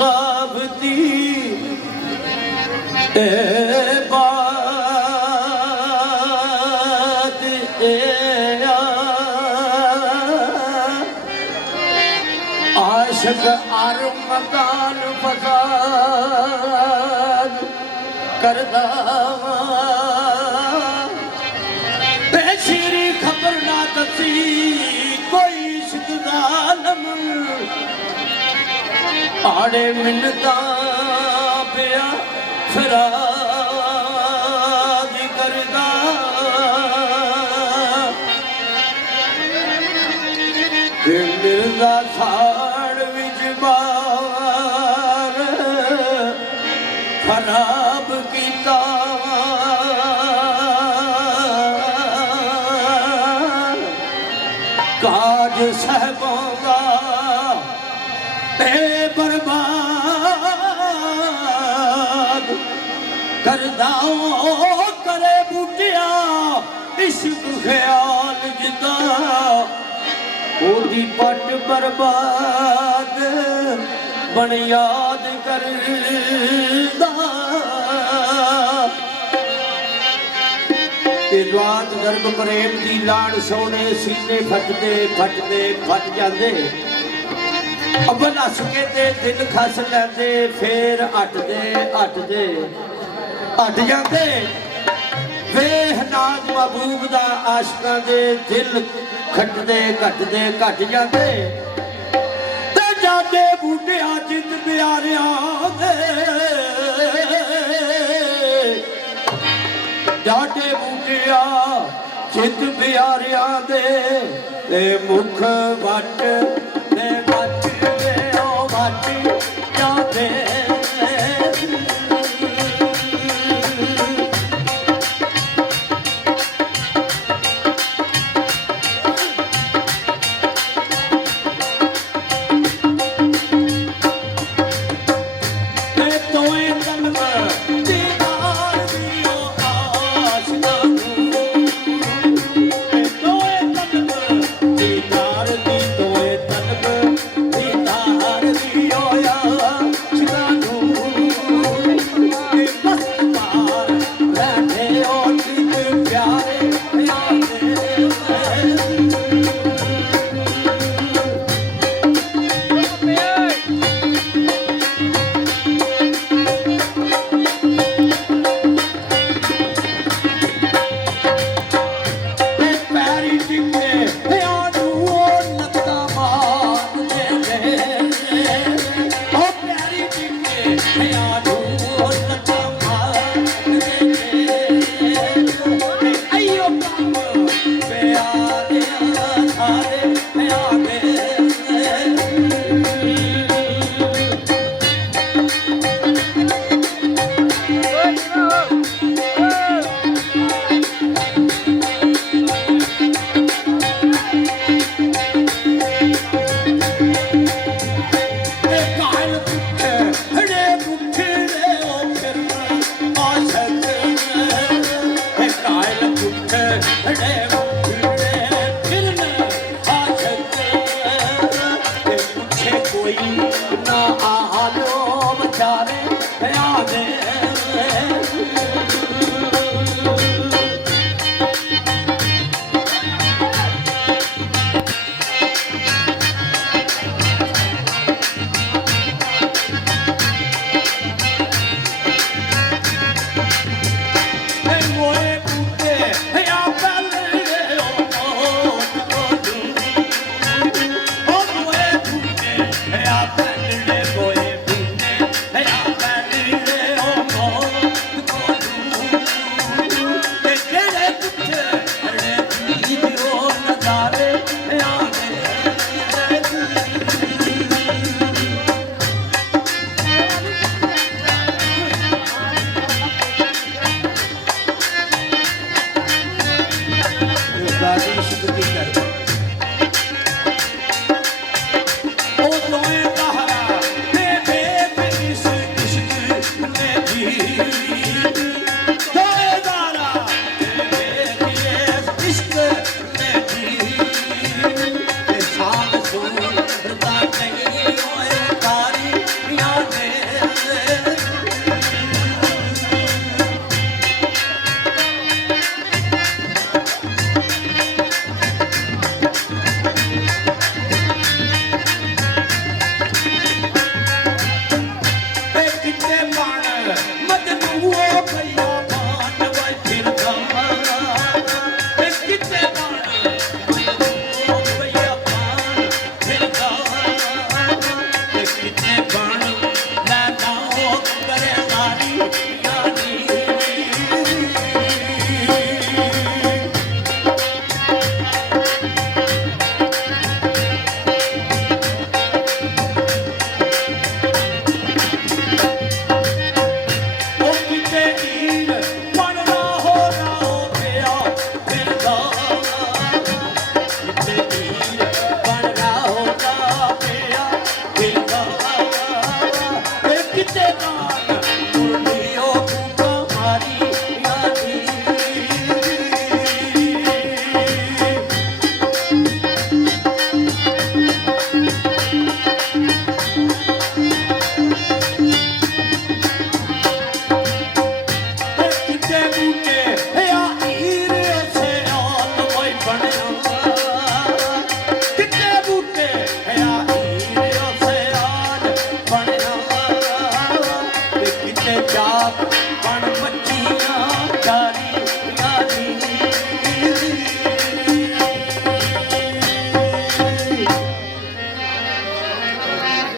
ज़ाबती बात आशिक अरमदान फसाद करदा बेशिरी खबर ना दसी कोई इश्क ज़ालिम आड़े मिन्नता पिया फराद करदा मिर्जा साड़ विच बार खराब कीता काज साहबां दा ते बर्बाद करदा करे बूटिया इश्क ख्याल जिदा ओदी पट बर्बाद बन याद करदा रात गर्भ प्रेम दी लाड़ सोने सीने फटदे फटदे फट जांदे अव्वल हस के ते दिल खस लैंदे फिर अटदे अटदे अट जांदे वेह नाज महबूब दा आशिकां दे दिल खटदे घटदे घट जांदे ते जांदे बूटिया जिंद प्यारियां दे जांदे बूटिया जिंद प्यारियां दे ते मुख वट ते वट वे ओ वट जांदे किते नाल मुरली ओ कूका मारी यादी किते बूटे या हीर से आल कोई बनया किते बूटे या हीर से आल बनया किते जाप बन बच्चे